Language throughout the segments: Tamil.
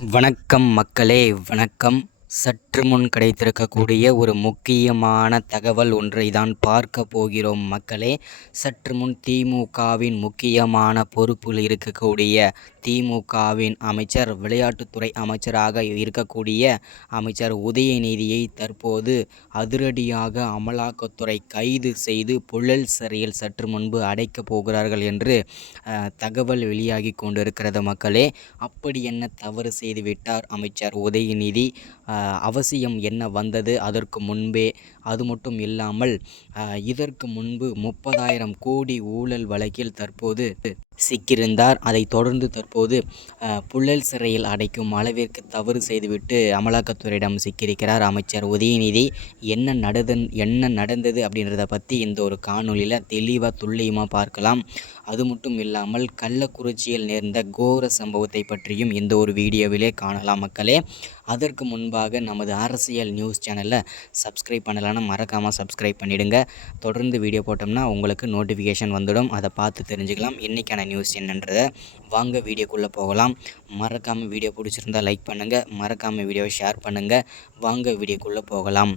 வணக்கம் மக்களே, வணக்கம். சற்று முன் கிடைத்திருக்கக்கூடிய ஒரு முக்கியமான தகவல் ஒன்றை தான் பார்க்க போகிறோம் மக்களே. சற்று முன் திமுகவின் முக்கியமான பொறுப்பில் இருக்கக்கூடிய திமுகவின் அமைச்சர், விளையாட்டுத்துறை அமைச்சராக இருக்கக்கூடிய அமைச்சர் உதயநிதியை தற்போது அதிரடியாக அமலாக்கத்துறை கைது செய்து புழல் சிறையில் சற்று முன்பு அடைக்கப் போகிறார்கள் என்று தகவல் வெளியாகி கொண்டிருக்கிறது மக்களே. அப்படி என்ன தவறு செய்துவிட்டார் அமைச்சர் உதயநிதி? அவசியம் என்ன வந்தது அதற்கு முன்பே? அது மட்டும் இல்லாமல் இதற்கு முன்பு 30,000 கோடி ஊழல் வழக்கில் தற்போது சிக்கியிருந்தார். அதைத் தொடர்ந்து தற்போது புழல் சிறையில் அடைக்கும் அளவிற்கு தவறு செய்துவிட்டு அமலாக்கத்துறையிடம் சிக்கியிருக்கிறார் அமைச்சர் உதயநிதி. என்ன நடந்தது அப்படின்றத பற்றி இந்த ஒரு காணொலியில் தெளிவாக துல்லியமாக பார்க்கலாம். அது மட்டும் இல்லாமல் கள்ளக்குறிச்சியில் நேர்ந்த கோர சம்பவத்தை பற்றியும் இந்த ஒரு வீடியோவிலே காணலாம் மக்களே. அதற்கு முன்பாக நமது அரசியல் நியூஸ் சேனலில் சப்ஸ்கிரைப் பண்ணலான்னு மறக்காமல் சப்ஸ்கிரைப் பண்ணிவிடுங்க. தொடர்ந்து வீடியோ போட்டோம்னா உங்களுக்கு நோட்டிஃபிகேஷன் வந்துடும். அதை பார்த்து தெரிஞ்சுக்கலாம் இன்றைக்கான நியூஸ் என்னன்றதை. வாங்க வீடியோக்குள்ளே போகலாம். மறக்காமல் வீடியோ பிடிச்சிருந்தால் லைக் பண்ணுங்கள், மறக்காமல் வீடியோவை ஷேர் பண்ணுங்கள். வாங்க வீடியோக்குள்ளே போகலாம்.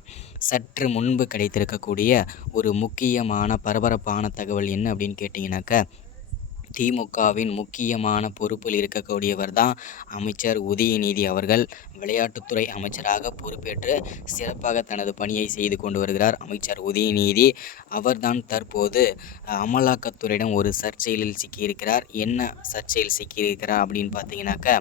சற்று முன்பு கிடைத்திருக்கக்கூடிய ஒரு முக்கியமான பரபரப்பான தகவல் என்ன அப்படின்னு கேட்டிங்கனாக்கா, திமுகவின் முக்கியமான பொறுப்பில் இருக்கக்கூடியவர் தான் அமைச்சர் உதயநிதி அவர்கள். விளையாட்டுத்துறை அமைச்சராக பொறுப்பேற்று சிறப்பாக தனது பணியை செய்து கொண்டு வருகிறார் அமைச்சர் உதயநிதி. அவர்தான் தற்போது அமலாக்கத்துறையிடம் ஒரு சர்ச்சையில் சிக்கியிருக்கிறார். என்ன சர்ச்சையில் சிக்கியிருக்கிறார் அப்படின்னு பார்த்தீங்கன்னாக்கா,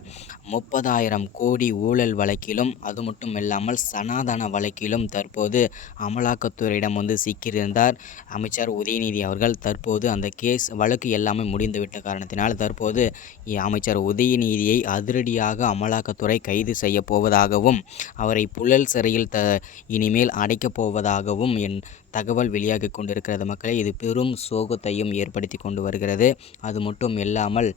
30,000 கோடி ஊழல் வழக்கிலும் அது மட்டும் இல்லாமல் சனாதன வழக்கிலும் தற்போது அமலாக்கத்துறையிடம் சிக்கியிருந்தார் அமைச்சர் உதயநிதி அவர்கள். தற்போது அந்த வழக்கு எல்லாமே முடிந்துவிட்ட காரணத்தினால் தற்போது அமைச்சர் உதயநிதியை அதிரடியாக அமலாக்கத்துறை கைது செய்ய போவதாகவும் அவரை புழல் சிறையில் இனிமேல் அடைக்கப் போவதாகவும் தகவல் வெளியாகி கொண்டிருக்கிறது மக்களே. இது பெரும் சோகத்தையும் ஏற்படுத்தி கொண்டு வருகிறது. அது மட்டும் இல்லாமல்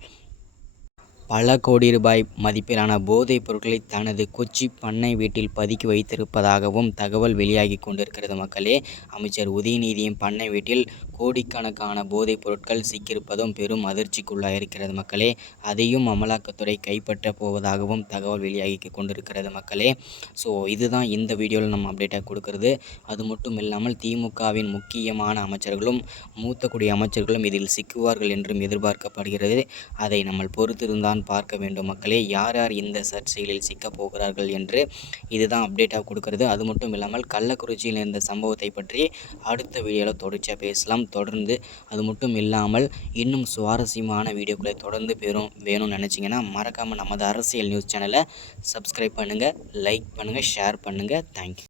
பல கோடி ரூபாய் மதிப்பிலான போதைப் பொருட்களை தனது கொச்சி பண்ணை வீட்டில் பதுக்கி வைத்திருப்பதாகவும் தகவல் வெளியாகி கொண்டிருக்கிறது மக்களே. அமைச்சர் உதயநிதியின் பண்ணை வீட்டில் கோடிக்கணக்கான போதைப் பொருட்கள் சிக்கியிருப்பதும் பெரும் அதிர்ச்சிக்குள்ளாயிருக்கிறது மக்களே. அதையும் அமலாக்கத்துறை கைப்பற்ற போவதாகவும் தகவல் வெளியாகி கொண்டிருக்கிறது மக்களே. ஸோ இதுதான் இந்த வீடியோவில் நம்ம அப்டேட்டாக கொடுக்கறது. அது மட்டும் இல்லாமல் திமுகவின் முக்கியமான அமைச்சர்களும் மூத்த குடி அமைச்சர்களும் இதில் சிக்குவார்கள் என்றும் எதிர்பார்க்கப்படுகிறது. அதை நம்ம பொறுத்திருந்தான் பார்க்க வேண்டும் மக்களே, யார் யார் இந்த சர்ச்சைகளில் சிக்கப் போகிறார்கள் என்று. இதுதான் அப்டேட்டாக கொடுக்கறது. அது மட்டும் இல்லாமல் கள்ளக்குறிச்சியில் இருந்த சம்பவத்தை பற்றி அடுத்த வீடியோவில் தொடர்ச்சியாக பேசலாம். தொடர்ந்து அது மட்டும் இல்லாமல் இன்னும் சுவாரஸ்யமான வீடியோக்களை தொடர்ந்து வேணும்னு நினச்சிங்கன்னா மறக்காமல் நமது அரசியல் நியூஸ் சேனலை சப்ஸ்கிரைப் பண்ணுங்கள், லைக் பண்ணுங்கள், ஷேர் பண்ணுங்கள். தேங்க்யூ.